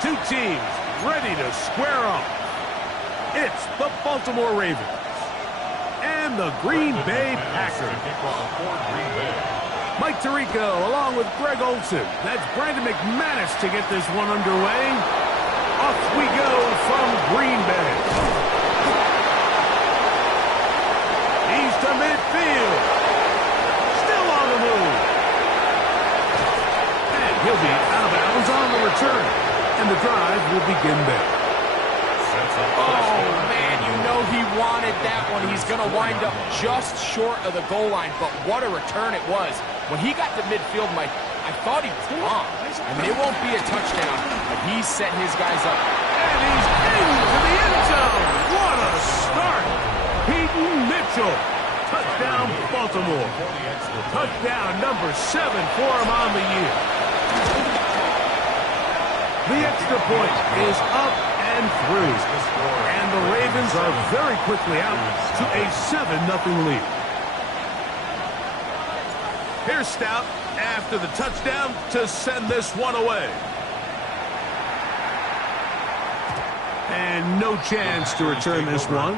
Two teams ready to square off. It's the Baltimore Ravens and the Green Bay Packers. Mike Tirico along with Greg Olsen. That's Brandon McManus to get this one underway. Off we go from Green Bay. He's to midfield. Still on the move. And he'll be out of bounds on the return. And the drive will begin there. Oh, man, you know he wanted that one. He's going to wind up just short of the goal line, but what a return it was. When he got to midfield, Mike, I thought he was gone. I mean, it won't be a touchdown, but he set his guys up. And he's into the end zone. What a start. Peyton Mitchell. Touchdown, Baltimore. Touchdown number 7 for him on the year. The extra point is up and through. And the Ravens are very quickly out to a 7-0 lead. Here's Stout after the touchdown to send this one away. And no chance to return this one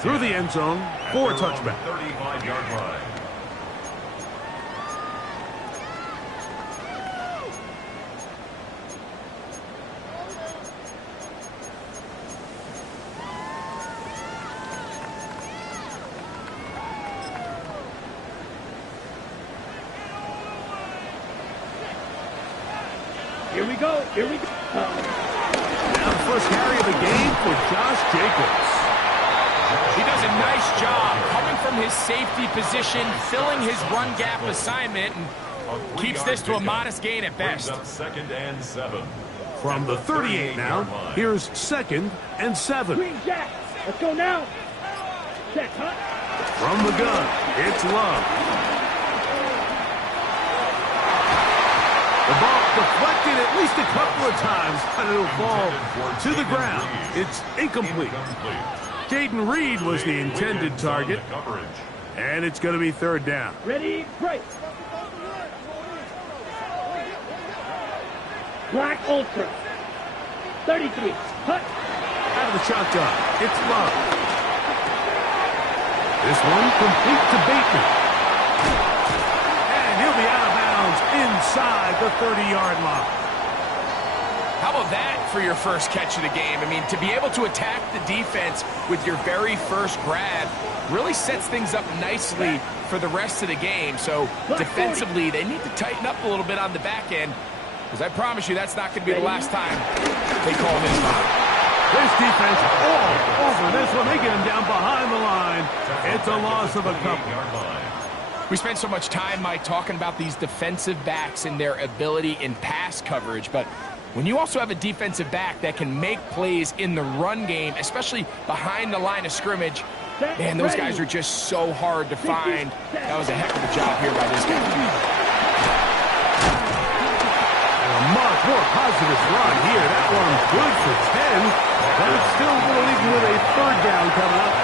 through the end zone for a touchback. 35-yard line. Here we go. Now the first carry of the game for Josh Jacobs. He does a nice job coming from his safety position, filling his run gap assignment, and keeps this to a modest gain at best. 2nd and 7. From the 38 now, here's 2nd and 7. Green Jack, let's go now. Check, huh? From the gun, it's Love. The ball deflected at least a couple of times, but it'll fall to the ground. It's incomplete. Jaden Reed was the intended target, and it's going to be 3rd down. Ready, break. Black Ultra. 33, cut. Out of the shotgun, it's Love. This one complete to Bateman. And he'll be out of bounds inside the 30-yard line. How about that for your first catch of the game? I mean, to be able to attack the defense with your very first grab really sets things up nicely for the rest of the game. So defensively, they need to tighten up a little bit on the back end, because I promise you that's not going to be the last time they call him in. This defense all over this one. They get him down behind the line. It's a loss of a couple. We spent so much time, Mike, talking about these defensive backs and their ability in pass coverage, but when you also have a defensive back that can make plays in the run game, especially behind the line of scrimmage, man, those guys are just so hard to find. That was a heck of a job here by this guy. A much more positive run here. That one good for 10, but it's still going to leave you with a 3rd down coming up.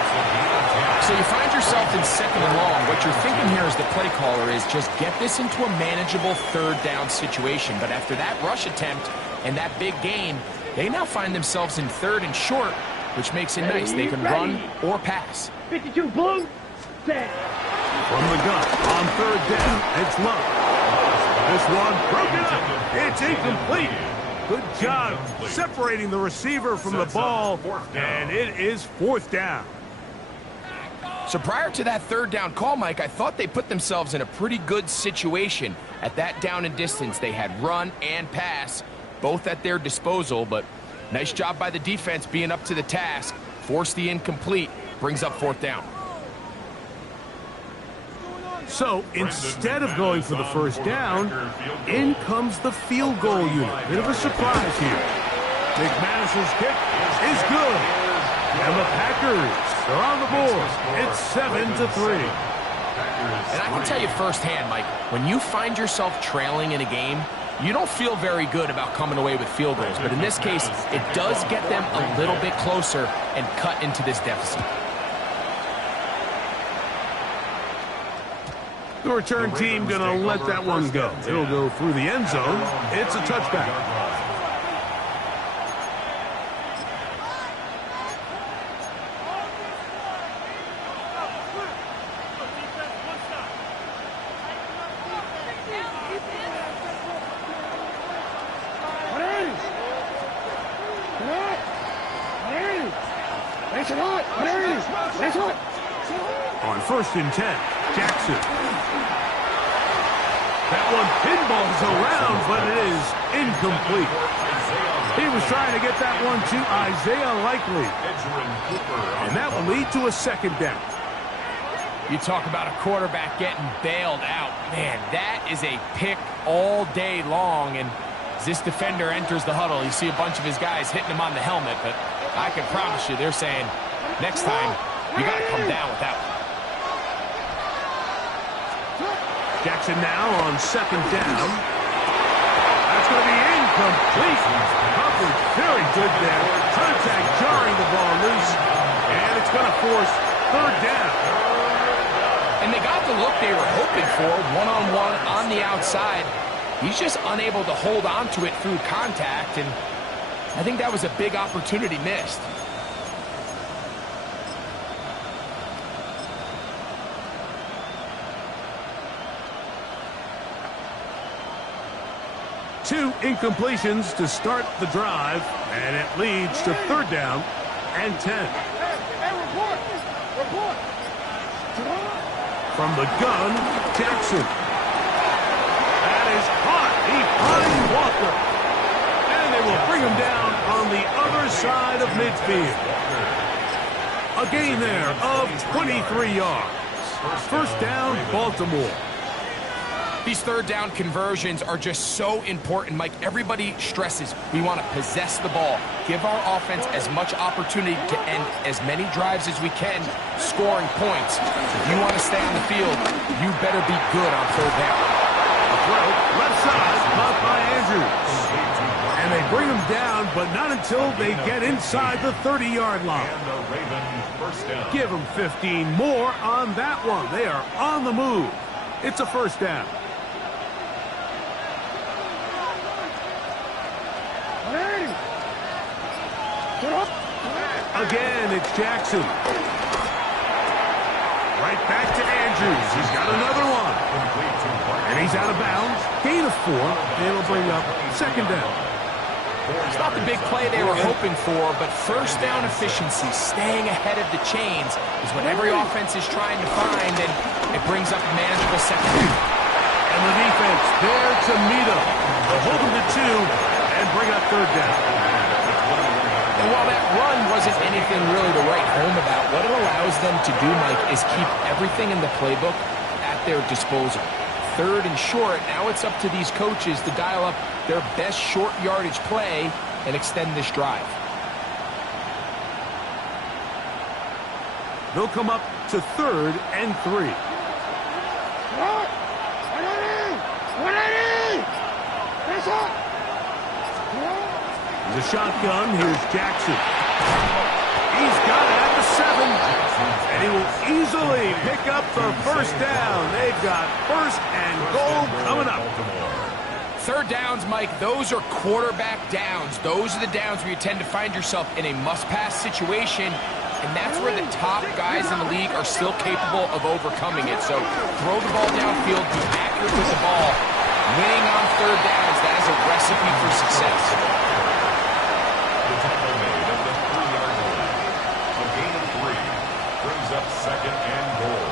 So you find yourself in 2nd and long. What you're thinking here as the play caller is just get this into a manageable 3rd down situation. But after that rush attempt and that big gain, they now find themselves in 3rd and short, which makes it nice. They can run or pass. 52 blue, set. From the gun on 3rd down, it's Love. This one broken up. It's incomplete. Good job separating the receiver from the ball, and it is 4th down. So prior to that 3rd down call, Mike, I thought they put themselves in a pretty good situation. At that down and distance, they had run and pass, both at their disposal, but nice job by the defense being up to the task. Force the incomplete, brings up 4th down. So instead of going for the 1st down, in comes the field goal unit. Bit of a surprise here. McManus's kick is good. And the Packers are on the board. It's 7-3. And I can tell you firsthand, Mike, when you find yourself trailing in a game, you don't feel very good about coming away with field goals. But in this case, it does get them a little bit closer and cut into this deficit. The return team going to let that one go. It'll go through the end zone. It's a touchback. That's it hot. There it is. That's hot. On 1st and 10, Jackson. That one pinballs around, but it is incomplete. He was trying to get that one to Isaiah Likely. And that will lead to a 2nd down. You talk about a quarterback getting bailed out. Man, that is a pick all day long. And as this defender enters the huddle, you see a bunch of his guys hitting him on the helmet. But I can promise you, they're saying, next time, you got to come down with that one. Jackson now on 2nd down. That's going to be incomplete. Coverage very good there. Contact jarring the ball loose. And it's going to force 3rd down. And they got the look they were hoping for, one-on-one on the outside. He's just unable to hold on to it through contact, and I think that was a big opportunity missed. Two incompletions to start the drive, and it leads to 3rd down and 10. Report. From the gun, Jackson. That is caught. He finds Walker. And they will bring him down on the other side of midfield. A gain there of 23 yards. 1st down, Baltimore. These 3rd down conversions are just so important, Mike. Everybody stresses we want to possess the ball, give our offense as much opportunity to end as many drives as we can, scoring points. If you want to stay on the field, you better be good on 3rd down. A throw, left side, caught by Andrews. And they bring him down, but not until they get inside the 30-yard line. Give them 15 more on that one. They are on the move. It's a 1st down. Again, it's Jackson. Right back to Andrews. He's got another one. And he's out of bounds. Gain of 4. And it'll bring up 2nd down. It's not the big play they were hoping for, but 1st down efficiency, staying ahead of the chains, is what every offense is trying to find, and it brings up a manageable 2nd down. And the defense there to meet him. They'll hold him to 2 and bring up 3rd down. And while that run wasn't anything really to write home about, what it allows them to do, Mike, is keep everything in the playbook at their disposal. 3rd and short, now it's up to these coaches to dial up their best short yardage play and extend this drive. They'll come up to 3rd and 3. The shotgun, here's Jackson. He's got it at the 7. And he will easily pick up the 1st down. They've got 1st and goal coming up. 3rd downs, Mike, those are quarterback downs. Those are the downs where you tend to find yourself in a must-pass situation, and that's where the top guys in the league are still capable of overcoming it. So throw the ball downfield, be accurate with the ball. Winning on 3rd downs, that is a recipe for success. The tackle made at the 3-yard line. A gain of 3 brings up 2nd and goal.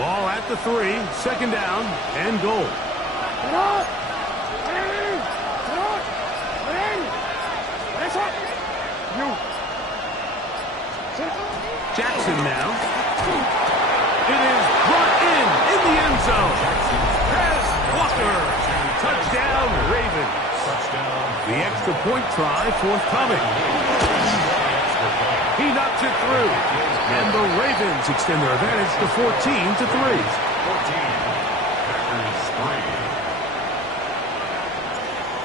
Ball at the 3, 2nd down and goal. Jackson now. It is brought in the end zone. Pass Walker. Touchdown, Ravens. Touchdown. The extra point try forthcoming. He knocks it through. And the Ravens extend their advantage to 14-3. 14. Packers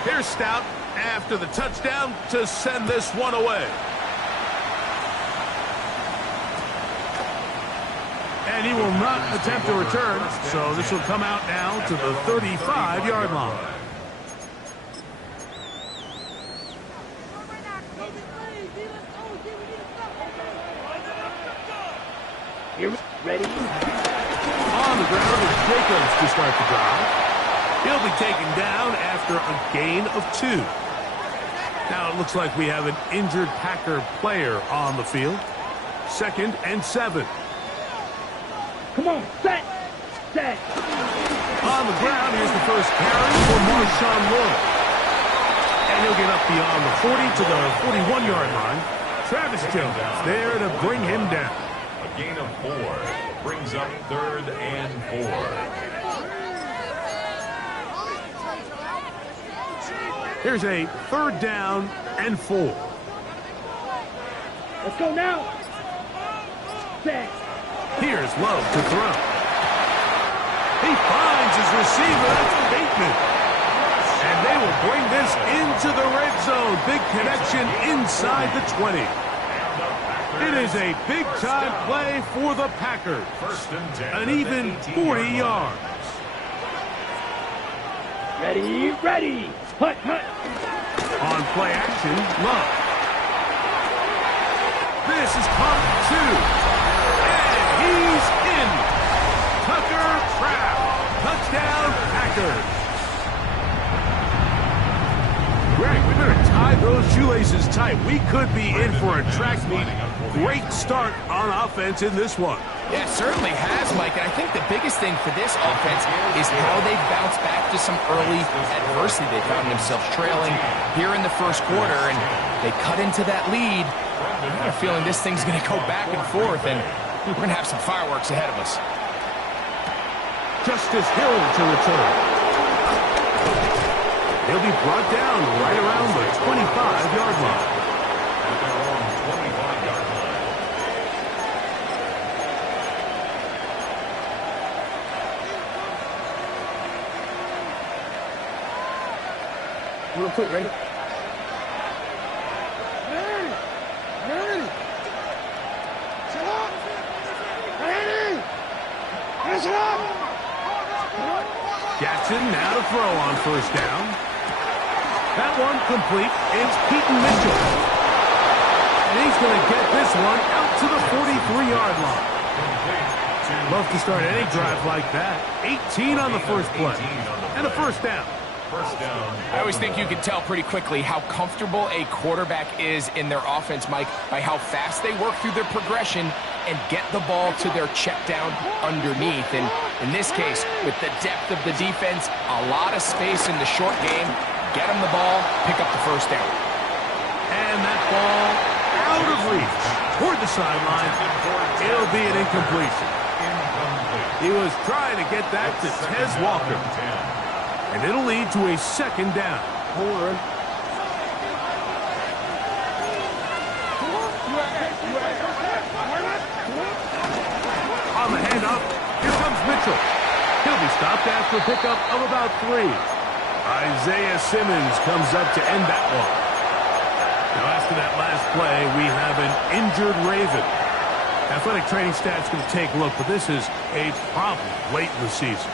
3. Here's Stout after the touchdown to send this one away. And he will not attempt to return, so this will come out now to the 35-yard line. You ready? On the ground is Jacobs to start the drive. He'll be taken down after a gain of 2. Now it looks like we have an injured Packer player on the field. 2nd and 7. Come on, set. Set. On the ground, here's the first carry for Marshawn Lloyd. And he'll get up beyond the 40 to the 41-yard line. Travis Jones there to bring him down. A gain of 4 brings up 3rd and 4. Here's a 3rd down and 4. Let's go now. Set. Here's Love to throw. He finds his receiver. That's Bateman. And they will bring this into the red zone. Big connection inside the 20. It is a big-time play for the Packers. An even 40 yards. Ready, ready. Hut, hut. On play action, Love. This is caught 2. And he's in. Tucker Kraft. Touchdown, Packers. Greg, we better tie those shoelaces tight. We could be in for a track meet. Great start on offense in this one. Yeah, it certainly has, Mike, and I think the biggest thing for this offense is how they bounce back to some early adversity. They found themselves trailing here in the first quarter, and they cut into that lead. I have a feeling this thing's going to go back and forth, and we're going to have some fireworks ahead of us. Justice Hill to return. He'll be brought down right around the 25-yard line. At their own 25-yard line. Real quick, ready? Ready. Ready. Set up. Ready. Set up. Jackson now to throw on first down. That one complete. It's Keaton Mitchell. And he's going to get this one out to the 43-yard line. Love to start any drive like that. 18 on the first play. And a first down. First down. I always think you can tell pretty quickly how comfortable a quarterback is in their offense, Mike, by how fast they work through their progression and get the ball to their check down underneath. And in this case, with the depth of the defense, a lot of space in the short game, get them the ball, pick up the first down. And that ball out of reach toward the sideline. It'll be an incompletion. He was trying to get that to Tez Walker. And it'll lead to a second down. On the handoff, here comes Mitchell. He'll be stopped after a pickup of about 3. Isaiah Simmons comes up to end that one. Now after that last play, we have an injured Raven. Athletic training staff's going to take a look, but this is a problem late in the season.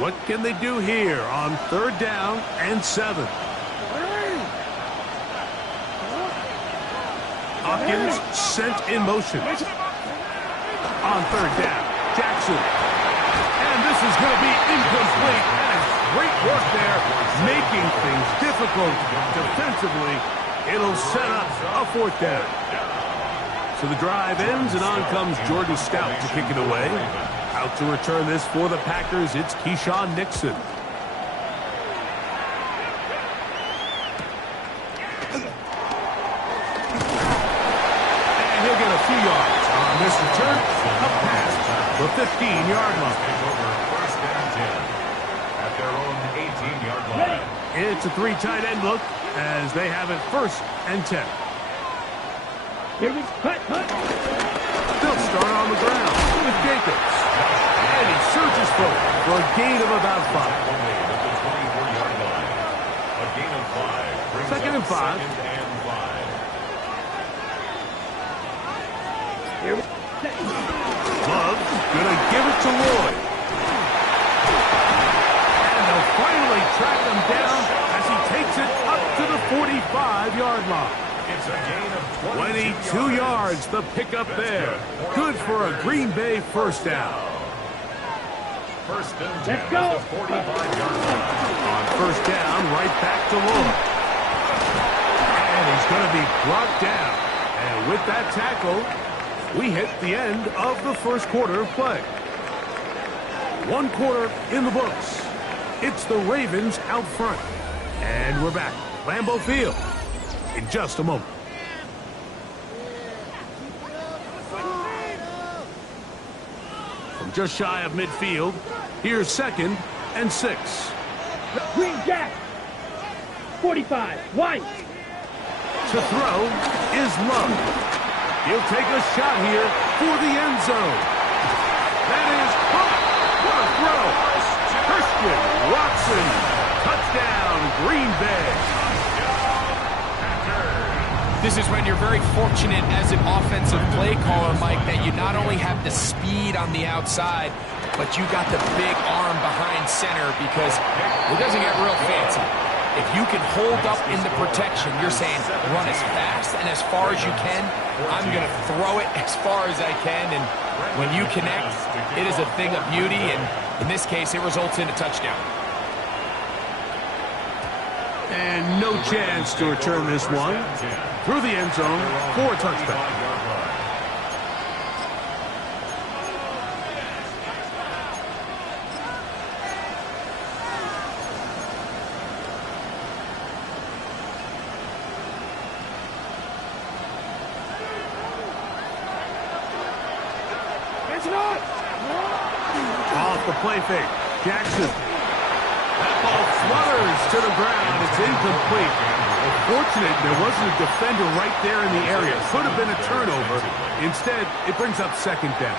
What can they do here on 3rd down and 7? Hawkins sent in motion. On 3rd down, Jackson. And this is going to be incomplete. That is great work there, making things difficult defensively. It'll set up a 4th down. So the drive ends, and on comes Jordan Stout to kick it away. Out to return this for the Packers, it's Keyshawn Nixon. And he'll get a few yards on this return, up past the 15-yard line. First and 10 at their own 18-yard line. It's a 3 tight end look as they have it 1st and 10. Here we cut, cut. They'll start on the ground with Jacobs. And he surges forward for a gain of about 5. At the 24-yard line. A gain of 5 brings Second and up 5. 2nd and 5. Here we Love gonna give it to Lloyd. And they'll finally track him down as he takes it up to the 45-yard line. It's a gain of 22 yards, the pickup there. Good for a Green Bay first down. First and 10 Let's go. at the 45-yard line. On first down, right back to Lloyd. And he's going to be brought down. And with that tackle, we hit the end of the first quarter of play. One quarter in the books. It's the Ravens out front. And we're back. Lambeau Field in just a moment. From just shy of midfield, here's 2nd and 6. Green Jack. 45. White. To throw is Love. He'll take a shot here for the end zone. That is caught. What a throw. Christian Watson. Touchdown, Green Bay. This is when you're very fortunate as an offensive play caller, Mike, that you not only have the speed on the outside, but you got the big arm behind center, because it doesn't get real fancy. If you can hold up in the protection, you're saying run as fast and as far as you can. I'm going to throw it as far as I can, and when you connect, it is a thing of beauty, and in this case, it results in a touchdown. And no chance to return this one through the end zone for a touchdown. Off the play fake. Jackson. That ball flutters to the ground. It's incomplete. Fortunate there wasn't a defender right there in the area. Could have been a turnover. Instead, it brings up 2nd down.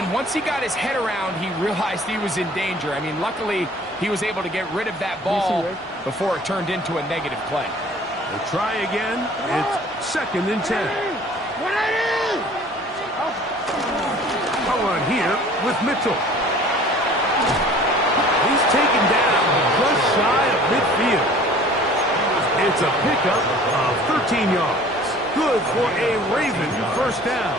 And once he got his head around, he realized he was in danger. I mean, luckily, he was able to get rid of that ball before it turned into a negative play. We'll try again. It's 2nd and 10. A run here with Mitchell. He's taken down just shy of midfield. It's a pickup of 13 yards. Good for a Raven first down.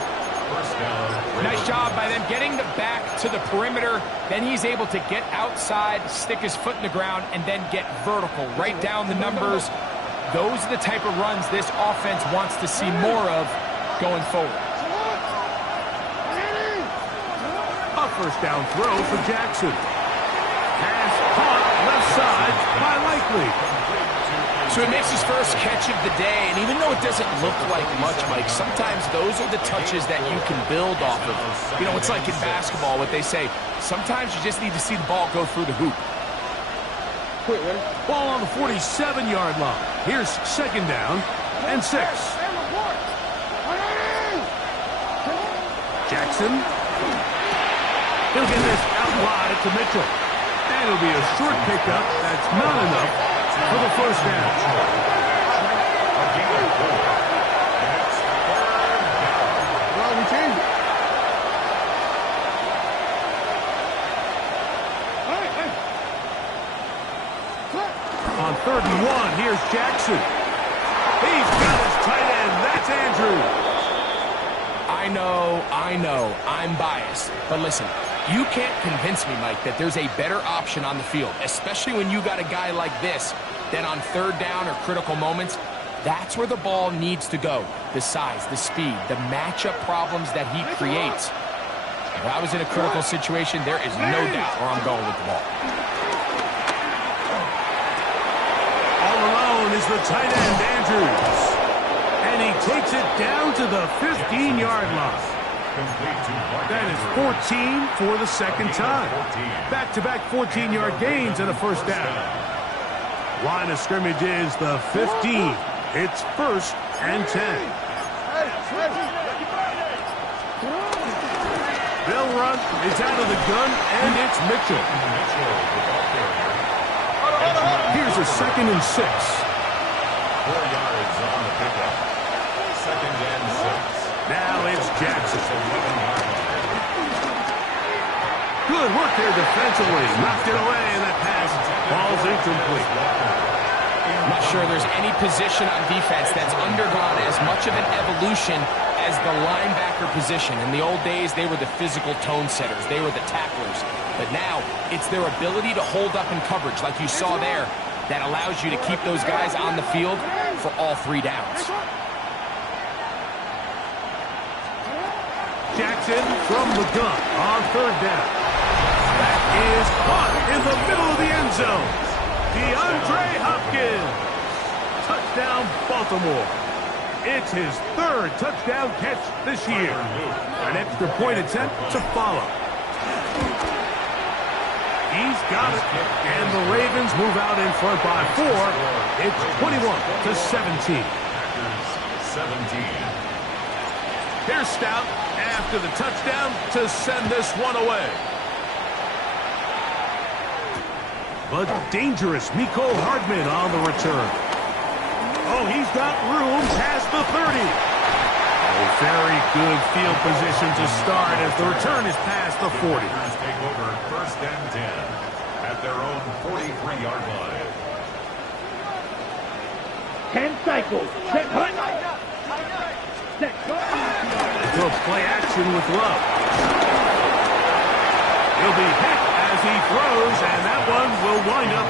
Nice job by them getting the back to the perimeter. Then he's able to get outside, stick his foot in the ground, and then get vertical. Write down the numbers. Those are the type of runs this offense wants to see more of going forward. A first down throw for Jackson. Pass caught left side by Likely. So he makes his first catch of the day, and even though it doesn't look like much, Mike, sometimes those are the touches that you can build off of. You know, it's like in basketball, what they say, sometimes you just need to see the ball go through the hoop. Ball on the 47-yard line. Here's 2nd down and 6. Jackson. He'll get this out wide to Mitchell. And it'll be a short pickup. That's not enough for the first down. Well, we changed it. On 3rd and 1, here's Jackson. He's got his tight end. That's Andrews. I know, I'm biased. But listen, you can't convince me, Mike, that there's a better option on the field, especially when you got a guy like this, than on 3rd down or critical moments. That's where the ball needs to go. The size, the speed, the matchup problems that he creates. If I was in a critical situation, there is no doubt where I'm going with the ball. All alone is the tight end, Andrews. And he takes it down to the 15-yard line. That is 14 for the 2nd time. Back-to-back 14-yard gains and a first down. Line of scrimmage is the 15. It's 1st and 10. They'll run. It's out of the gun, and it's Mitchell. Here's a 2nd and 6. 4 yards on the pickup. 2nd and 6. Now it's Jackson. Good work there defensively. Knocked it away, and that pass falls incomplete. I'm not sure there's any position on defense that's undergone as much of an evolution as the linebacker position. In the old days, they were the physical tone setters. They were the tacklers. But now, it's their ability to hold up in coverage, like you saw there, that allows you to keep those guys on the field for all 3 downs. Jackson from the gun on 3rd down. That is caught in the middle of the end zone. DeAndre Hopkins. Touchdown, Baltimore. It's his 3rd touchdown catch this year. An extra point attempt to follow. He's got it, and the Ravens move out in front by 4. It's 21-17. 17. Here's Stout after the touchdown to send this one away. But dangerous Mecole Hardman on the return. Oh, he's got room past the 30. A very good field position to start as the return is past the 40. Take over 1st and 10 at their own 43-yard line. 10 cycles. Set hut. Set. Throw play action with Love. He'll be hit as he throws, and that one will wind up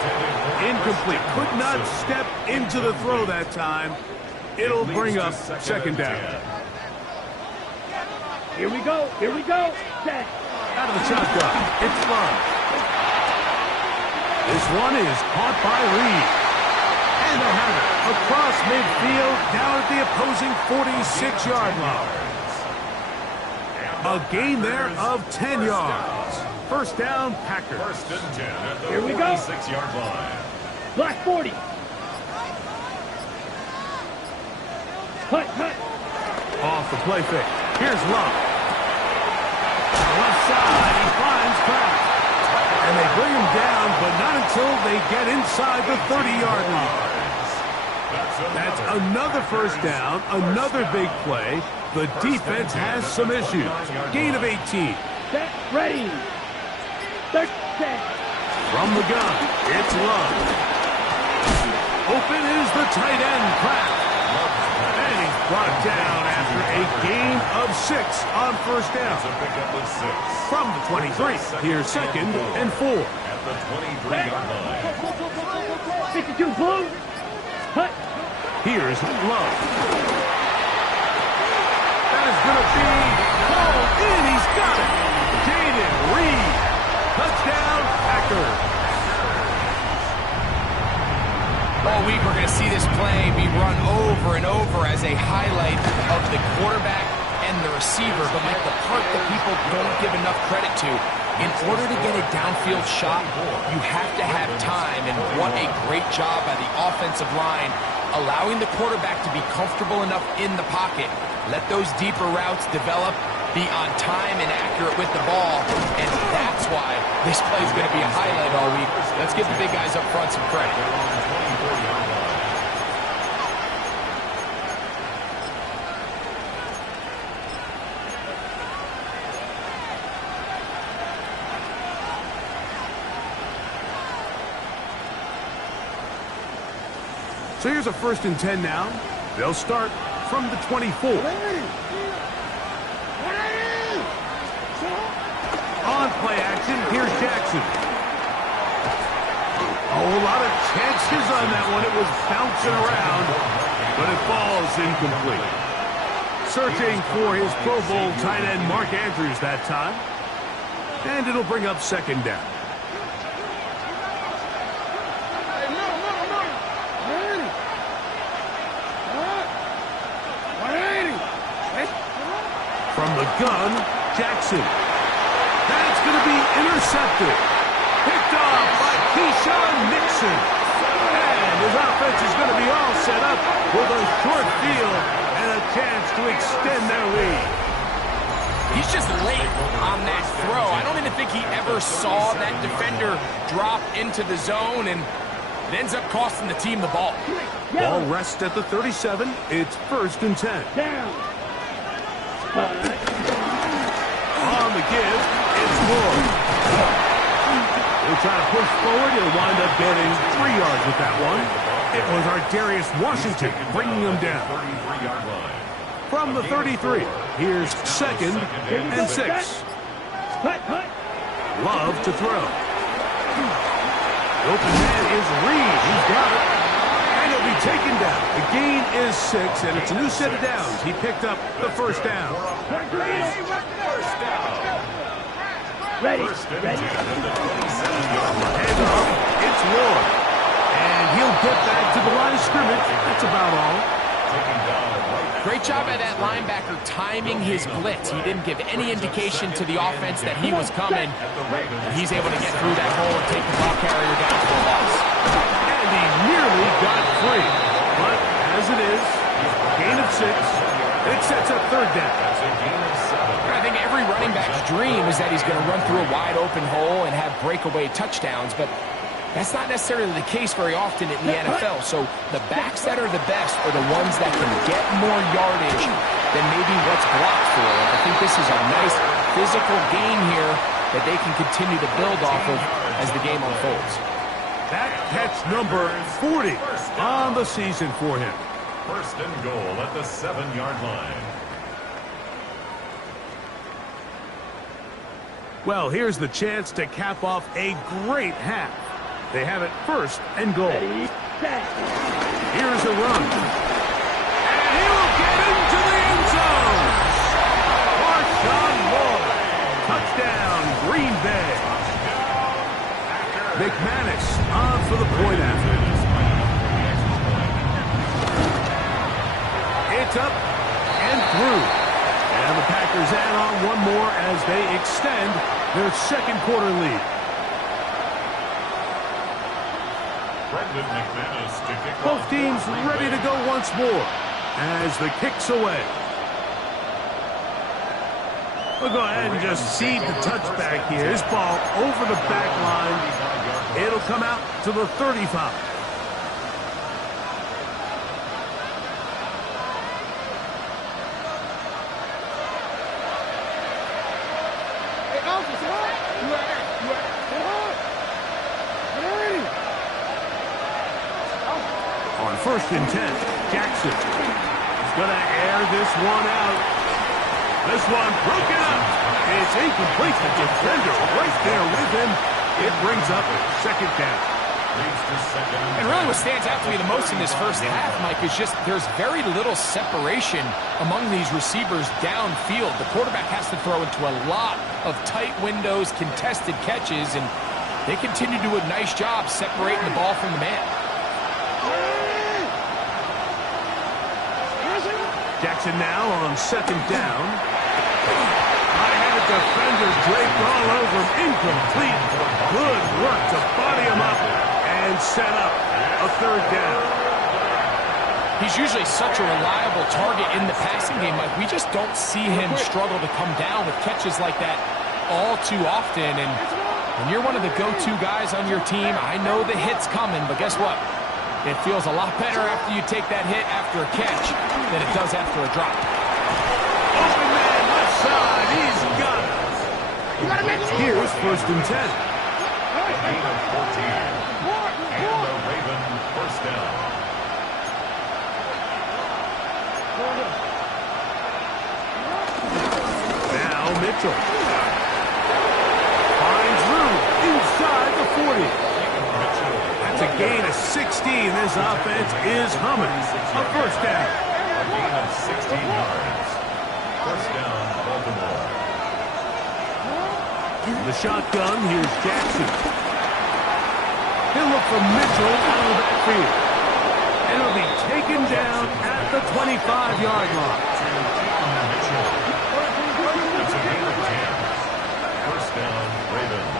incomplete. Could not step into the throw that time. It'll bring up 2nd down. Here we go. Here we go. Set. Out of the shotgun, it's Love. This one is caught by Reed. And they'll have it across midfield, down at the opposing 46-yard line. A gain there of 10 yards. 1st down, Packers. 1st and 10 at the Here we go. 46-yard line. Black 40. Hut, hut. Off the play fake. Here's Love. Left side, he finds Kraft. And they bring him down, but not until they get inside the 30-yard line. That's another 1st down, another big play. The defense has some issues. Gain of 18. Set. Ready. 30 set. From the gun, it's Love. Open is the tight end, Kraft. And he's brought down after a gain of 6 on 1st down. It's a pickup of 6. From the 23, here's 2nd and 4. At the 23-yard line. 52 blue. Hut. Here's Love. That is going to be called in. He's got it. Jaden Reed. Touchdown, Packers. All week we're going to see this play be run over and over as a highlight of the quarterback and the receiver. But like the part that people don't give enough credit to, in order to get a downfield shot, you have to have time. And what a great job by the offensive line, allowing the quarterback to be comfortable enough in the pocket. Let those deeper routes develop, be on time and accurate with the ball. And that's why this play is going to be a highlight all week. Let's give the big guys up front some credit. So here's a 1st and 10 now. They'll start from the 24. On play action, here's Jackson. A whole lot of chances on that one. It was bouncing around, but it falls incomplete. Searching for his Pro Bowl tight end Mark Andrews that time. And it'll bring up 2nd down. From the gun, Jackson. That's going to be intercepted. Picked off by Keyshawn Nixon. And his offense is going to be all set up with a short field and a chance to extend their lead. He's just late on that throw. I don't even think he ever saw that defender drop into the zone, and it ends up costing the team the ball. Ball rests at the 37. It's 1st and 10. Down. On the give, it's Moore. He'll try to push forward. He'll wind up getting 3 yards with that one. It was Ardarius Washington bringing him down. 33-yard line. From the 33, here's 2nd and 6. Hut. Love to throw. The open man is Reed. He's got it. And he'll be taken down. The gain is 6, and it's a new set of downs. He picked up the first down. First down. Ready. Hand off. It's Ward. And he'll get back to the line of scrimmage. That's about all. Great job by that linebacker timing his blitz. He didn't give any indication to the offense that he was coming. He's able to get through that hole and take the ball carrier down to the loss. And he nearly got free. But as it is, gain of 6. It sets up 3rd down. I think every running back's dream is that he's going to run through a wide open hole and have breakaway touchdowns, but that's not necessarily the case very often in the NFL. So the backs that are the best are the ones that can get more yardage than maybe what's blocked for. And I think this is a nice physical gain here that they can continue to build off of as the game unfolds. That catch number 40 on the season for him. 1st and goal at the 7-yard line. Well, here's the chance to cap off a great half. They have it 1st and goal. Ready, set. Here's a run. And he will get into the end zone. Marshawn Lloyd. Touchdown, Green Bay. McManus on for the point after. It's up and through. And the Packers add on one more as they extend their 2nd quarter lead. Brendan McManus to kick Both off. teams ready to go once more as the kick's away. We'll go ahead and just seed the touchback here. This ball over the back line. It'll come out to the 35. On 1st and 10, Jackson is going to air this one out. This one broken up. It's incomplete. The defender right there with him. It brings up 2nd down. And really what stands out to me the most in this first half, Mike, is just there's very little separation among these receivers downfield. The quarterback has to throw into a lot of tight windows, contested catches, and they continue to do a nice job separating the ball from the man. Jackson now on 2nd down. High-headed defender draped all over him. Incomplete. Good work to body him up and set up a 3rd down. He's usually such a reliable target in the passing game. Like, we just don't see him struggle to come down with catches like that all too often. And when you're one of the go-to guys on your team, I know the hit's coming, but guess what? It feels a lot better after you take that hit after a catch than it does after a drop. Open man left side. He's got it. Here's 1st and 10. Gain of 14. And the Raven 1st down. Now Mitchell. Finds room inside the 40. That's a gain of 16. This offense is humming. A 1st down. A gain of 16 yards. 1st down, Baltimore. The shotgun, here's Jackson. He'll look for Mitchell out of the backfield. And it'll be taken down at the 25-yard line. It's a gain of 10. 1st down, Ravens.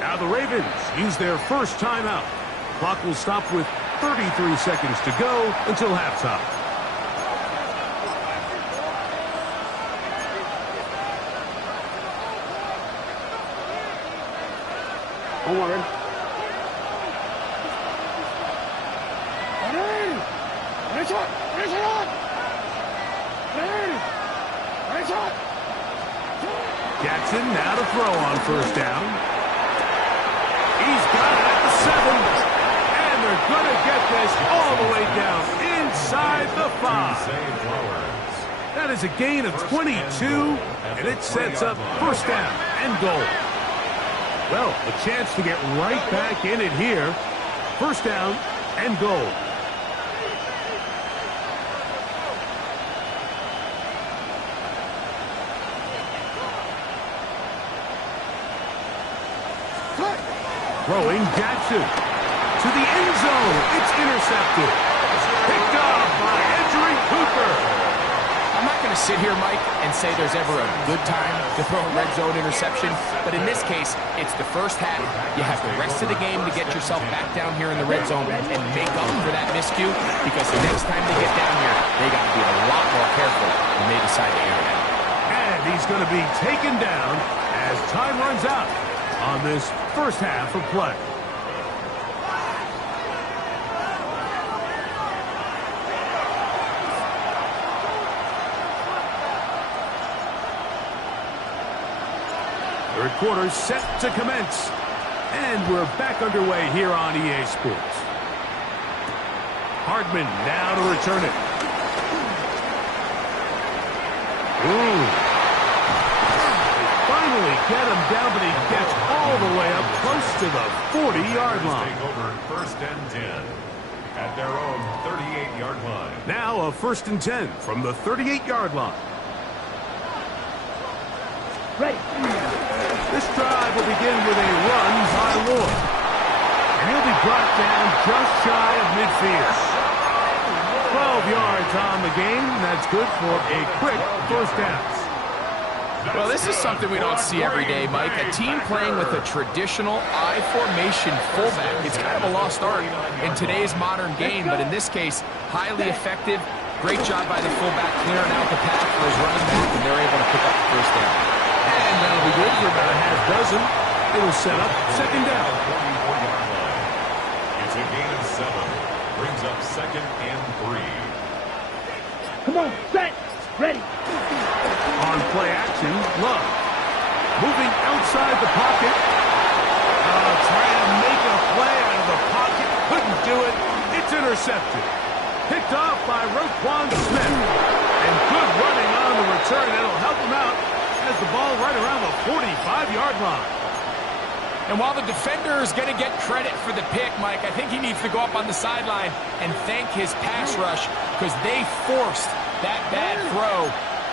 Now the Ravens use their first timeout. Clock will stop with 33 seconds to go until halftime. Don't worry. Jackson now to throw on first down. He's got it at the 7. And they're going to get this all the way down inside the 5. That is a gain of 22, and it sets up first down and goal. Well, a chance to get right back in it here. First down and goal. Throwing Jackson to the end zone. It's intercepted. Picked up by Edgerrin Cooper. I'm not going to sit here, Mike, and say there's ever a good time to throw a red zone interception, but in this case, it's the first half. You have the rest of the game to get yourself back down here in the red zone and make up for that miscue, because the next time they get down here, they got to be a lot more careful when they decide to air it out. And he's going to be taken down as time runs out on this first half of play. Third quarter set to commence. And we're back underway here on EA Sports. Hardman now to return it. Ooh. Finally get him down, but he gets all the way up close to the 40-yard line. Take over first and 10 at their own 38-yard line. Now a first and 10 from the 38-yard line. Ready. This drive will begin with a run by Lord. And he'll be brought down just shy of midfield. 12 yards on the game. That's good for a quick first down. Well, this is something we don't see every day, Mike. A team playing with a traditional I formation fullback. It's kind of a lost art in today's modern game, but in this case, highly effective. Great job by the fullback clearing out the path for his running back, and they're able to pick up the first down. And that'll be good for about a half dozen. It'll set up second down. 44-yard line. It's a gain of 7. Brings up second and 3. Come on, set. Ready. On play action, Love. Moving outside the pocket. Trying to make a play out of the pocket. Couldn't do it. It's intercepted. Picked off by Roquan Smith. And good running on the return. That'll help him out. Has the ball right around the 45-yard line. And while the defender is going to get credit for the pick, Mike, I think he needs to go up on the sideline and thank his pass rush because they forced that bad throw.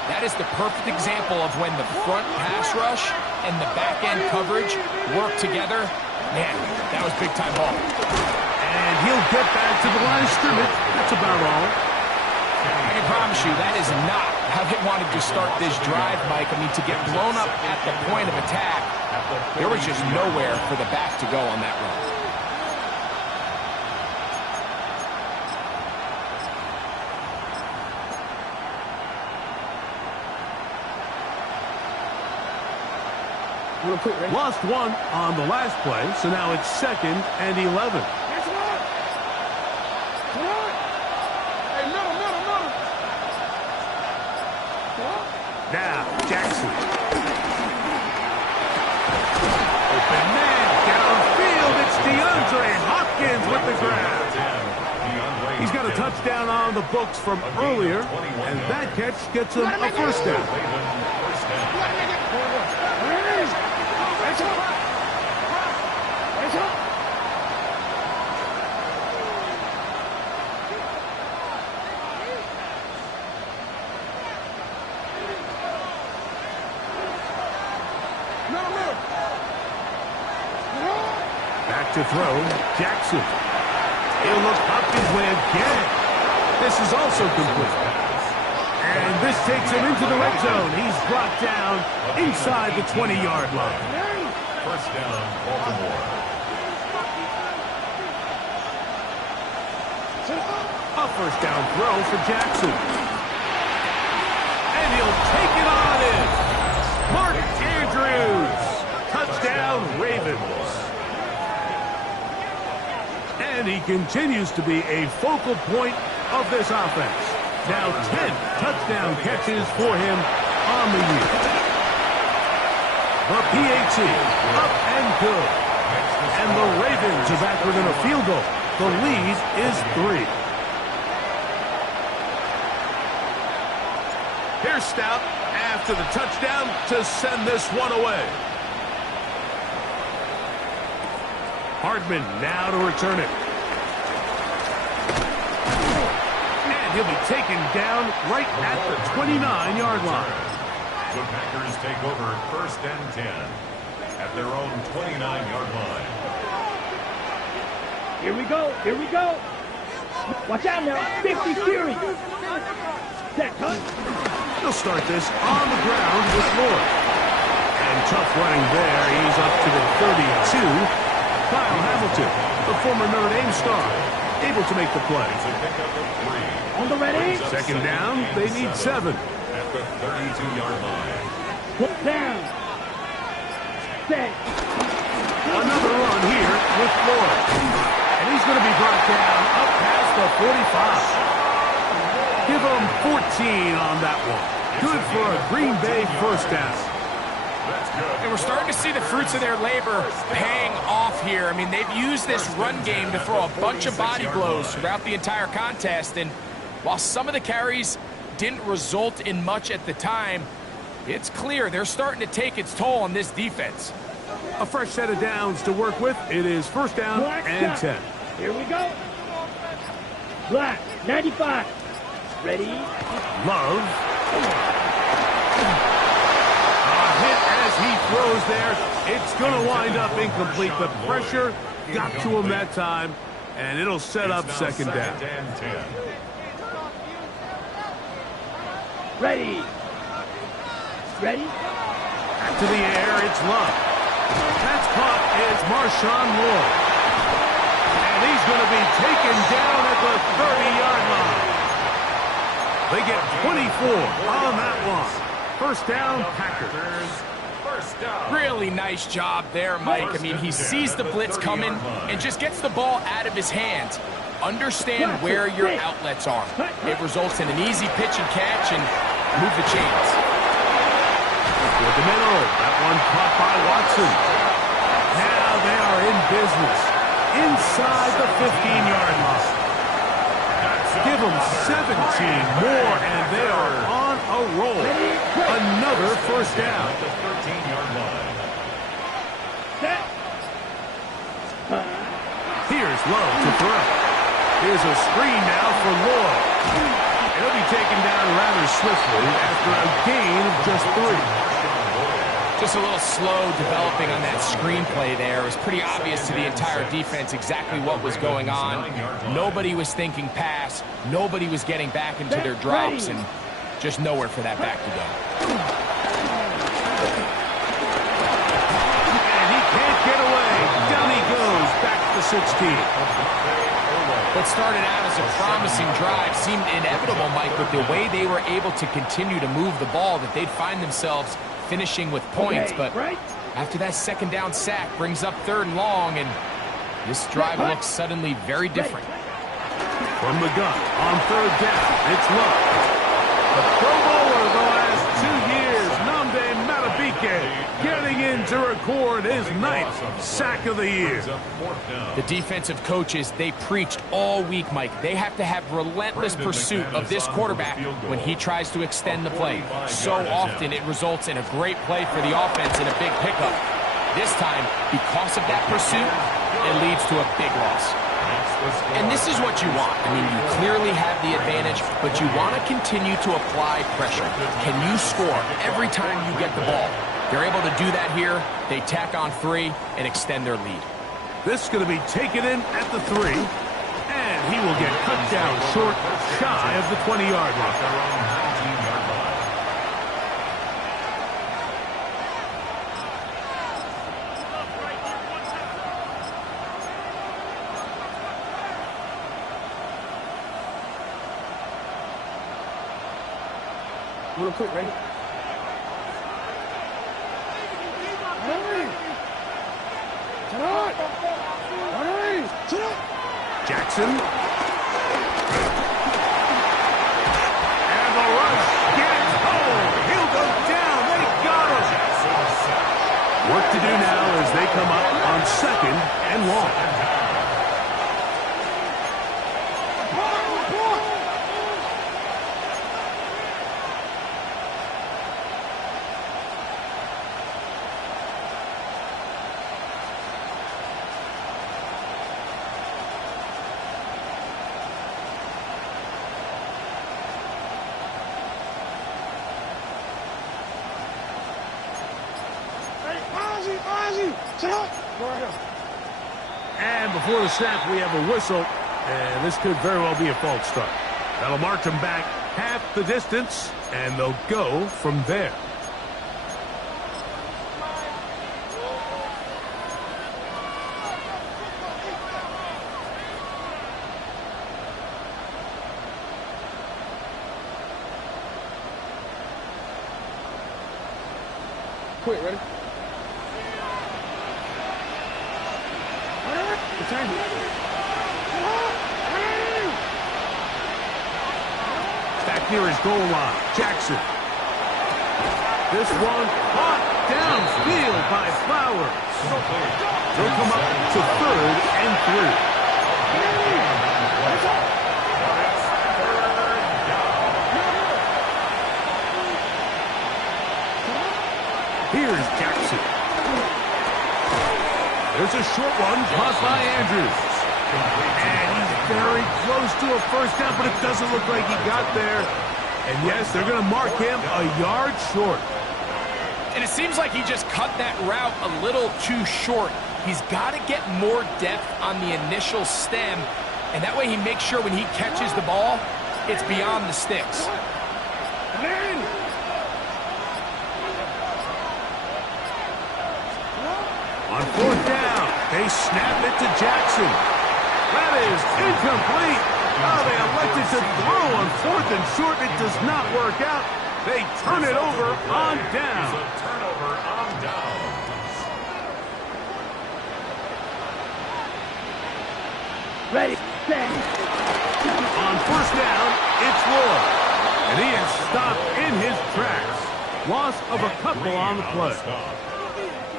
That is the perfect example of when the front pass rush and the back-end coverage work together. Man, that was big-time ball. And he'll get back to the line of scrimmage. That's about all. I can promise you that is not how they wanted to start this drive, Mike. I mean, to get blown up at the point of attack, there was just nowhere for the back to go on that run. Lost one on the last play, so now it's second and 11. Now, Jackson. Open man, downfield. It's DeAndre Hopkins with the grab. He's got a touchdown on the books from earlier, and that catch gets him a first down. Back to throw, Jackson. He'll look Hopkins' way again. This is also complete. And this takes him into the red zone. He's brought down inside the 20-yard line. First down, Baltimore. A first down throw for Jackson. And he'll take it on in. Mark Andrews. Touchdown, Ravens. And he continues to be a focal point of this offense. Now 10 touchdown catches for him on the year. The PAT up and good. And the Ravens are back within a field goal. The lead is 3. Here's Stout after the touchdown to send this one away. Hardman now to return it. And he'll be taken down right at the 29-yard line. The Packers take over 1st and 10 at their own 29-yard line. Here we go. Here we go. Watch out now. 50 Fury. Set, cut. He'll start this on the ground with Lloyd. And tough running there. He's up to the 32. Kyle Hamilton, the former Notre Dame star, able to make the play. On the ready. Second down, they need 7. At the 32-yard line. Put down. Set. Another run here with Lloyd. And he's going to be brought down up past the 45. Give him 14 on that one. Good for a Green Bay first down. And we're starting to see the fruits of their labor paying off here. I mean, they've used this run game to throw a bunch of body blows throughout the entire contest. And while some of the carries didn't result in much at the time, it's clear they're starting to take its toll on this defense. A fresh set of downs to work with. It is first down and 10. Here we go. Black, 95. Ready? Love. As he throws there, it's going to wind up incomplete. The pressure got to him that time, and it'll set up second down. Ready. Ready? Back to the air, it's Love. That's caught is Marshawn Lloyd. And he's going to be taken down at the 30-yard line. They get 24 on that one. First down, Packers. Really nice job there, Mike. I mean, he sees the blitz coming and just gets the ball out of his hands. Understand where your outlets are. It results in an easy pitch and catch and move the chains. With the middle, that one caught by Watson. Now they are in business inside the 15-yard line. Give them 17 more, and they are on a roll. Another first down. At the 13-yard line. Here's Love to throw. Here's a screen now for Lloyd. He'll be taken down rather swiftly after a gain of just 3. Just a little slow developing on that screenplay there. It was pretty obvious to the entire defense exactly what was going on. Nobody was thinking pass. Nobody was getting back into their drops, and just nowhere for that back to go. And he can't get away. Down he goes, back to the 16. What started out as a promising drive seemed inevitable, Mike, with the way they were able to continue to move the ball, that they'd find themselves finishing with points. But after that second down sack brings up 3rd and long, and this drive looks suddenly very different. From the gun on 3rd down, it's Love. The Pro Bowler the last 2 years, Nnamdi Madubuike, getting in to record his 9th sack of the year. The defensive coaches, they preached all week, Mike. They have to have relentless pursuit of this quarterback when he tries to extend the play. So often it results in a great play for the offense and a big pickup. This time, because of that pursuit, it leads to a big loss. And this is what you want. I mean, you clearly have the advantage, but you want to continue to apply pressure. Can you score every time you get the ball? They're able to do that here. They tack on 3 and extend their lead. This is going to be taken in at the 3, and he will get cut down short, shy of the 20-yard line. Real quick, ready? Jackson. And the rush gets home. He'll go down. They got him. Work to do now as they come up on 2nd and long. And before the snap, we have a whistle, and this could very well be a false start. That'll march them back half the distance, and they'll go from there. Quick, ready? Back near his goal line, Jackson. This one caught downfield by Flowers. They'll come up to 3rd and 3. Here's Jackson. There's a short one caught by Andrews. And he's very close to a first down, but it doesn't look like he got there. And yes, they're going to mark him a yard short. And it seems like he just cut that route a little too short. He's got to get more depth on the initial stem, and that way he makes sure when he catches the ball, it's beyond the sticks. On 4th down, they snap it to Jackson. That is incomplete. Oh, they elected to throw on 4th and short. It does not work out. They turn it over on down. Turnover on downs. Ready, set. On 1st down, it's Ward. And he is stopped in his tracks. Loss of a couple on the play.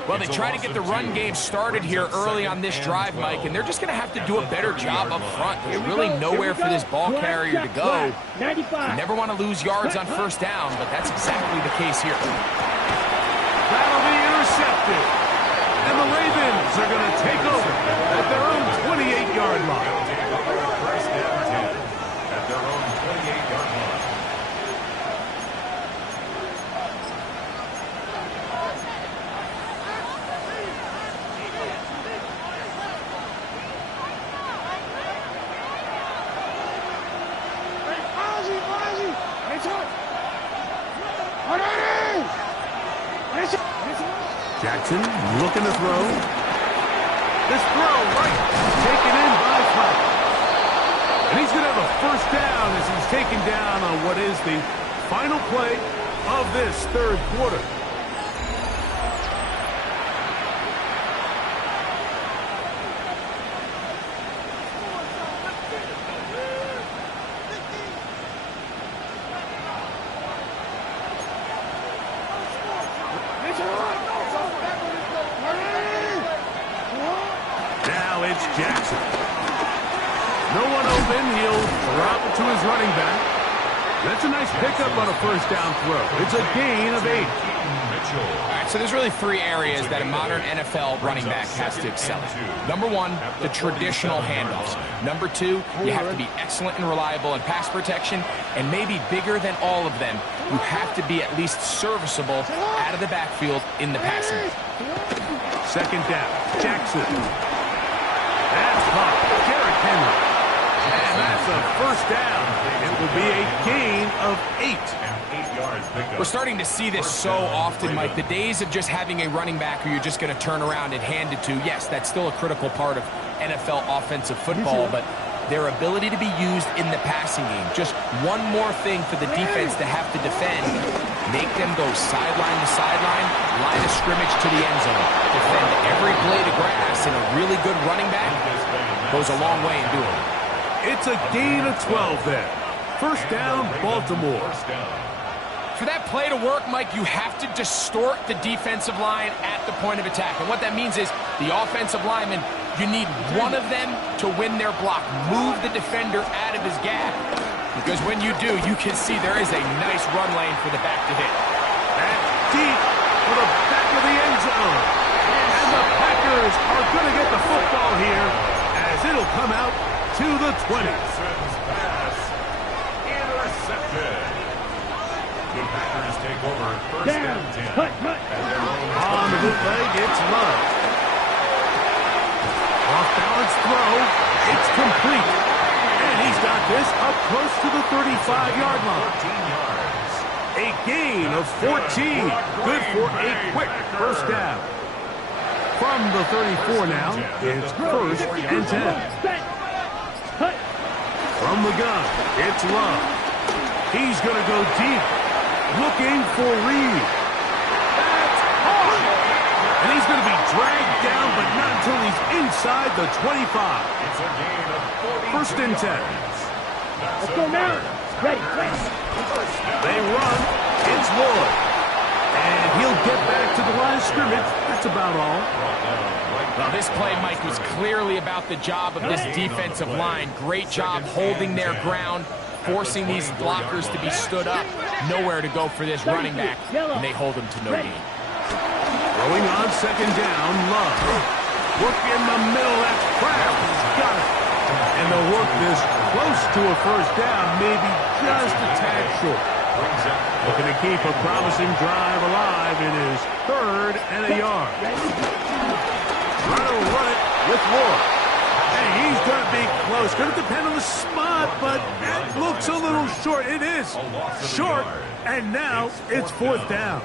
Well, they try to get the run game started here early on this drive, Mike, and they're just going to have to do a better job up front. There's really nowhere for this ball carrier to go. You never want to lose yards on 1st down, but that's exactly the case here. That'll be intercepted. And the Ravens are going to take over at their own 28-yard line. First down 10 at their own 28-yard line. Jackson looking to throw. This throw right taken in by Flowers. And he's going to have a first down as he's taken down on what is the final play of this 3rd quarter. Now it's Jackson. No one open. He'll drop it to his running back. That's a nice pickup on a first down throw. It's a gain of 8. All right, so there's really 3 areas that a modern NFL running back has to excel at. Number 1, the traditional handoffs. Number 2, you have to be excellent and reliable in pass protection. And maybe bigger than all of them, you have to be at least serviceable out of the backfield in the passing game. 2nd down. Jackson. That's caught. Derrick Henry. And that's a first down. It will be a gain of 8. We're starting to see this so often, Mike. The days of just having a running back who you're just going to turn around and hand it to, yes, that's still a critical part of NFL offensive football, but their ability to be used in the passing game, just one more thing for the defense to have to defend, make them go sideline to sideline, line of scrimmage to the end zone, defend every blade of grass and a really good running back goes a long way in doing it. It's a gain of 12 there. First down, Baltimore. For that play to work, Mike, you have to distort the defensive line at the point of attack. And what that means is the offensive lineman, you need one of them to win their block. Move the defender out of his gap. Because when you do, you can see there is a nice run lane for the back to hit. That's deep to the back of the end zone. And the Packers are going to get the football here as it'll come out to the 20. Intercepted. The Packers take over first and 10. On the bootleg, it's Love. Off-balance throw. It's complete. And he's got this up close to the 35-yard line. 14 yards. A gain of 14. Good for a quick first down. From the 34 now, it's first and 10. From the gun, it's Love. He's going to go deep. Looking for Reed. That's hard. And he's going to be dragged down, but not until he's inside the 25. It's a gain of 42 First and 10. Let's go now. Ready. They run. It's Lloyd. And he'll get back to the line of scrimmage. That's about all. Well, this play, Mike, was clearly about the job of this defensive line. Great job holding their ground, forcing these blockers to be stood up. Nowhere to go for this running back, and they hold him to no gain. Throwing on second down, Love. Work in the middle, that's Kraft. He's got it. And they'll work this close to a first down, maybe just a tad short. Looking to keep a promising drive alive. It is third and a yard. Trying to run it with Lloyd. And he's going to be close. Going to depend on the spot, but that looks a little short. It is short, and now it's fourth down.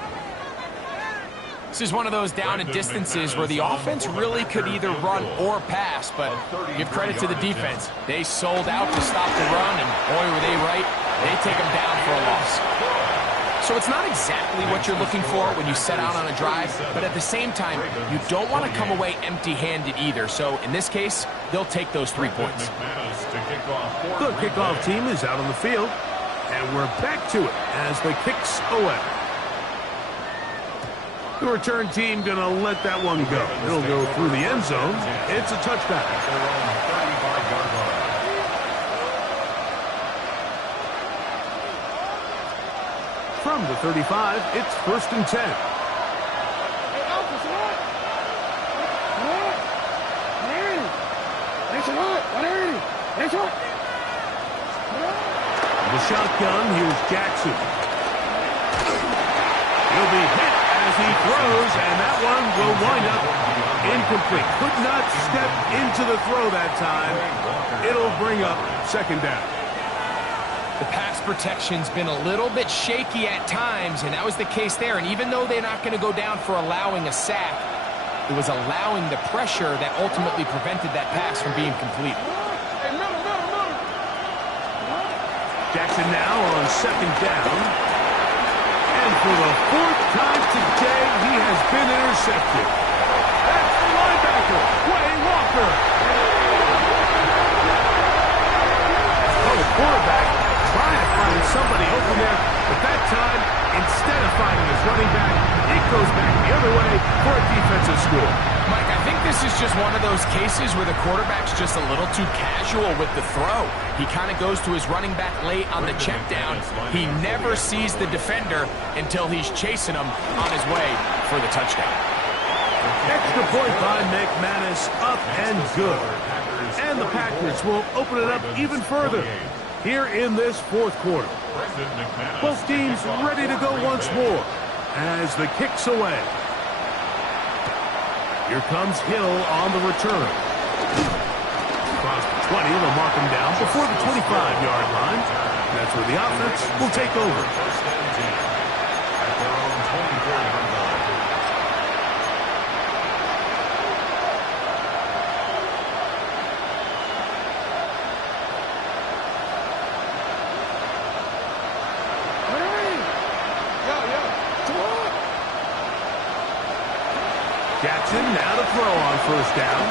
This is one of those down and distances where the offense really could either run or pass, but give credit to the defense. They sold out to stop the run, and boy, were they right. They take them down for a loss. So it's not exactly what you're looking for when you set out on a drive, but at the same time, you don't want to come away empty-handed either. So in this case, they'll take those 3 points. The kickoff team is out on the field, and we're back to it as the kicks away. The return team going to let that one go. It'll go through the end zone. It's a touchback. From the 35, it's first and 10. The shotgun, here's Jackson. He'll be hit as he throws, and that one will wind up incomplete. Could not step into the throw that time. It'll bring up second down. The pass protection's been a little bit shaky at times, and that was the case there. And even though they're not going to go down for allowing a sack, it was allowing the pressure that ultimately prevented that pass from being complete. Jackson now on second down. And for the fourth time today, he has been intercepted. That's the linebacker, Quay Walker. Oh, the quarterback trying to find somebody open there, but that time, instead of finding his running back, it goes back the other way for a defensive score. Mike, I think this is just one of those cases where the quarterback's just a little too casual with the throw. He kind of goes to his running back late on the check down. He never sees the defender until he's chasing him on his way for the touchdown. Extra point by McManus, up and good. And the Packers will open it up even further here in this fourth quarter. Both teams ready to go once more as the kick's away. Here comes Hill on the return. Across the 20, they'll mark him down before the 25-yard line. That's where the offense will take over. At their own 24-yard line. Jackson now to throw on first down.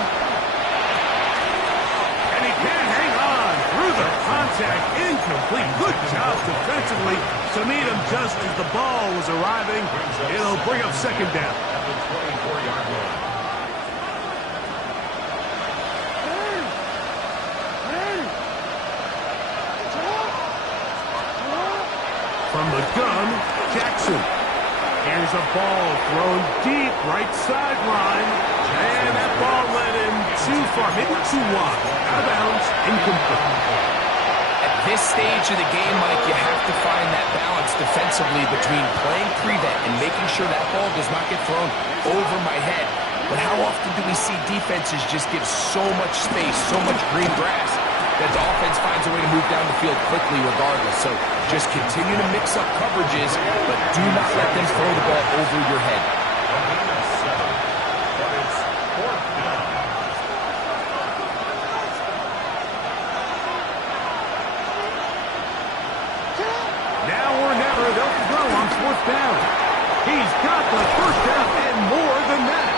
And he can't hang on through the contact. Incomplete. Good job defensively to meet him just as the ball was arriving. It'll bring up second down. At the 24-yard line. From the gun, Jackson. Here's a ball thrown deep right sideline. And that ball led him too far, maybe too wide. Out of bounds, incomplete. At this stage of the game, Mike, you have to find that balance defensively between playing prevent and making sure that ball does not get thrown over my head. But how often do we see defenses just give so much space, so much green grass, that the offense finds a way to move down the field quickly regardless? So just continue to mix up coverages, but do not let them throw the ball over your head. A gain of 7, but it's 4th down. Now or never, they'll throw on fourth down. He's got the first down and more than that.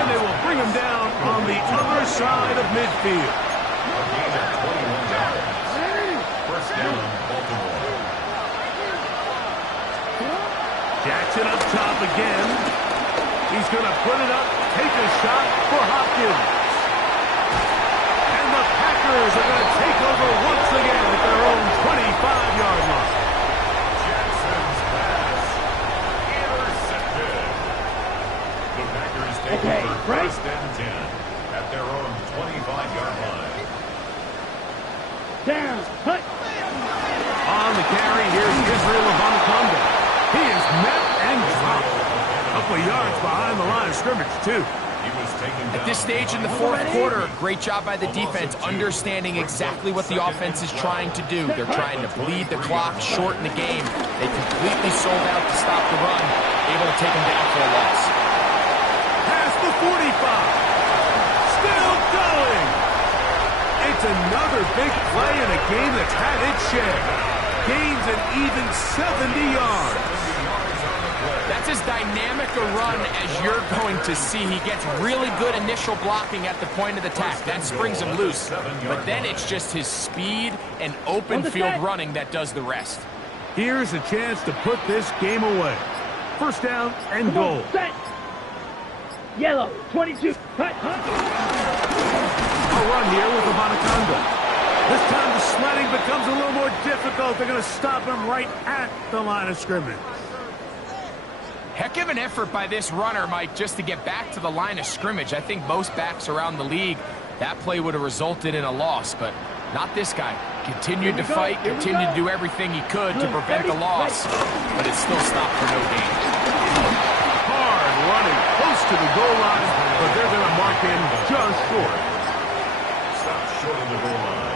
And they will bring him down on the other side of midfield. A gain of 21 yards. First down, Baltimore. Jackson up top again. He's going to put it up, take a shot for Hopkins. And the Packers are going to take over once again at their own 25-yard line. Jackson's pass intercepted. The Packers take over first and 10 at their own 25-yard line. Down. Hut. On the carry, here's Israel Abanikanda. He is met and dropped. A couple of yards behind the line of scrimmage, too. He was taken down. At this stage in the fourth quarter, great job by the defense understanding exactly what the offense is trying to do. They're trying to bleed the clock, shorten the game. They completely sold out to stop the run, able to take them down for a loss. Past the 45. Still going. It's another big play in a game that's had its share. Gains an even 70 yards. That's as dynamic a run as you're going to see. He gets really good initial blocking at the point of attack. That springs him loose. But then it's just his speed and open field running that does the rest. Here's a chance to put this game away. First down and goal. Set. Yellow. 22. Hut. A run here with Abanikanda. This time the sledding becomes a little more difficult. They're going to stop him right at the line of scrimmage. Heck of an effort by this runner, Mike, just to get back to the line of scrimmage. I think most backs around the league, that play would have resulted in a loss, but not this guy. Continued to fight, continued to do everything he could to prevent the loss, but it still stopped for no gain. Hard running close to the goal line, but they're going to mark him just short. Stop short of the goal line.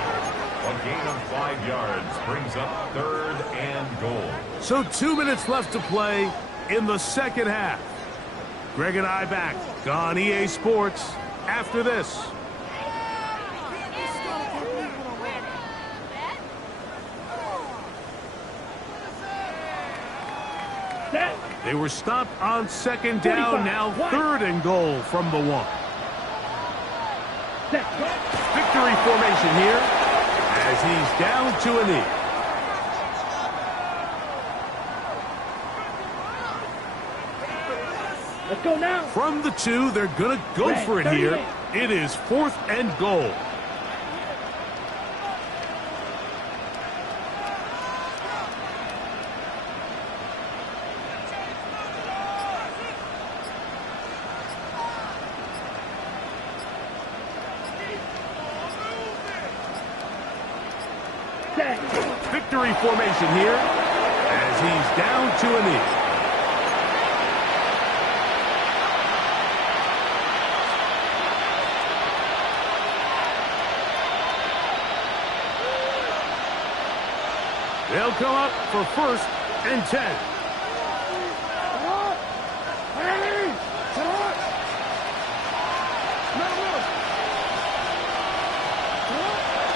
A gain of 5 yards brings up 3rd and goal. So 2 minutes left to play in the second half. Greg and I back on EA Sports after this. Set. They were stopped on second down, now 3rd and goal from the 1. Set. Victory formation here as he's down to a knee. Let's go now. From the 2, they're going to go for it here. It is 4th and goal. Set. Victory formation here as he's down to a knee. They'll come up for 1st and 10.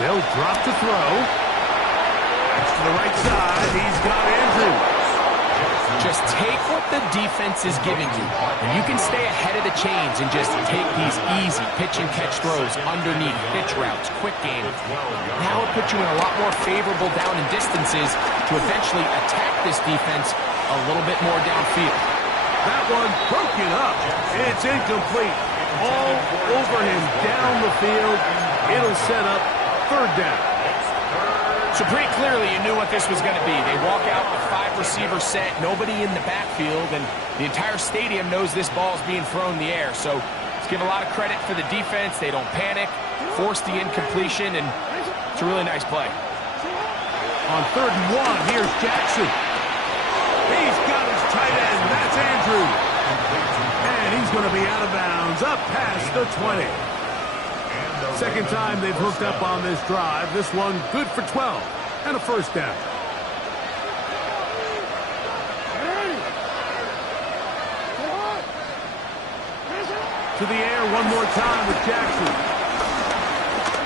They'll drop to throw. That's to the right side. He's got Andrews. Just take what the defense is giving you, and you can stay ahead of the chains and just take these easy pitch-and-catch throws underneath, pitch routes, quick game. Now it puts you in a lot more favorable down and distances to eventually attack this defense a little bit more downfield. That one broken up. It's incomplete. All over him down the field. It'll set up third down. So pretty clearly you knew what this was going to be. They walk out with 5-receiver set, nobody in the backfield, and the entire stadium knows this ball is being thrown in the air. So let's give a lot of credit for the defense. They don't panic, force the incompletion, and it's a really nice play. On 3rd and 1, here's Jackson. He's got his tight end. That's Andrew. And he's going to be out of bounds, up past the 20. Second time they've hooked up on this drive. This one good for 12 and a first down. To the air one more time with Jackson.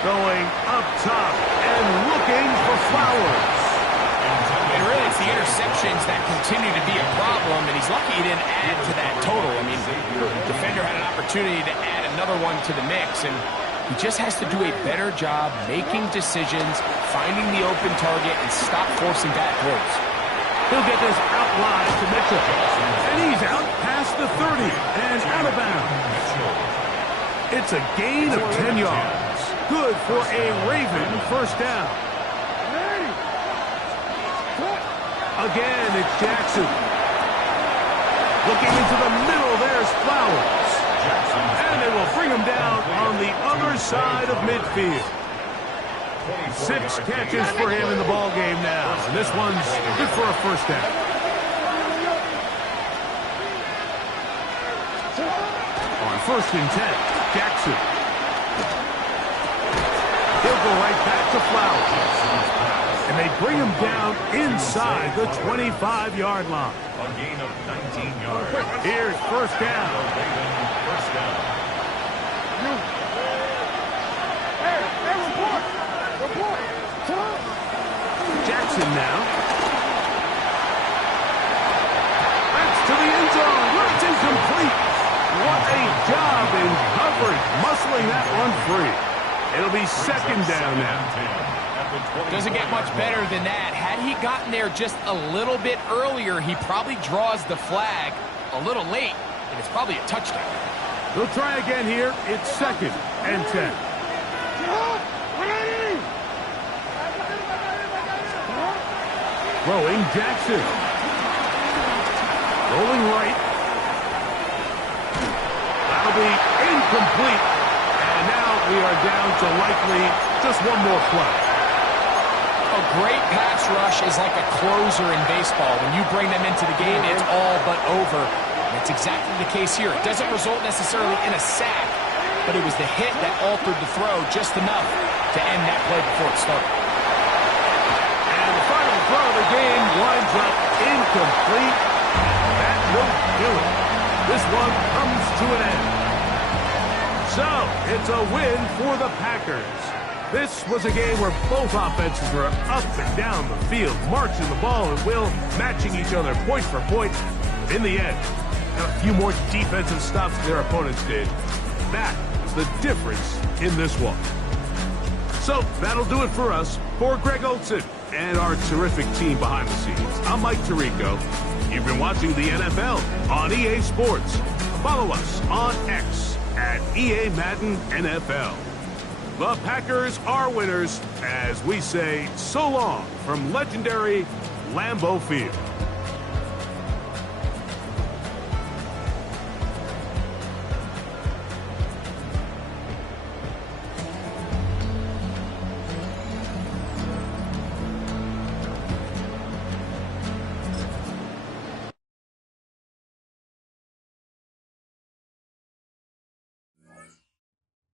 Going up top and looking for Flowers. And really, it's the interceptions that continue to be a problem, and he's lucky he didn't add to that total. I mean, the defender had an opportunity to add another one to the mix, and he just has to do a better job making decisions, finding the open target, and stop forcing bad throws. He'll get this out wide to Mitchell. And he's out past the 30 and out of bounds. It's a gain of 10 yards. Good for a Raven first down. Again, it's Jackson. Looking into the middle, there's Flowers. And they will bring him down on the other side of midfield. 6 catches for him in the ball game now. And this one's good for a first down. On 1st and 10, Jackson. He'll go right back to Flowers. And they bring him down inside the 25-yard line. A gain of 19 yards. Here's first down. First down. Jackson now. That's to the end zone. It's incomplete. What a job in coverage, muscling that one free. It'll be second down now. Doesn't get much better than that. Had he gotten there just a little bit earlier, he probably draws the flag a little late, and it's probably a touchdown. They'll try again here. It's 2nd and 10. Throwing Jackson. Rolling right. That'll be incomplete. And now we are down to likely just one more play. A great pass rush is like a closer in baseball. When you bring them into the game, it's all but over. That's exactly the case here. It doesn't result necessarily in a sack, but it was the hit that altered the throw just enough to end that play before it started. And the final throw of the game winds up incomplete. That will do it. This one comes to an end. So, it's a win for the Packers. This was a game where both offenses were up and down the field, marching the ball and will, matching each other point for point. In the end, a few more defensive stops than their opponents did. That was the difference in this one. So, that'll do it for us. For Greg Olsen and our terrific team behind the scenes, I'm Mike Tirico. You've been watching the NFL on EA Sports. Follow us on X at EA Madden NFL. The Packers are winners as we say so long from legendary Lambeau Field.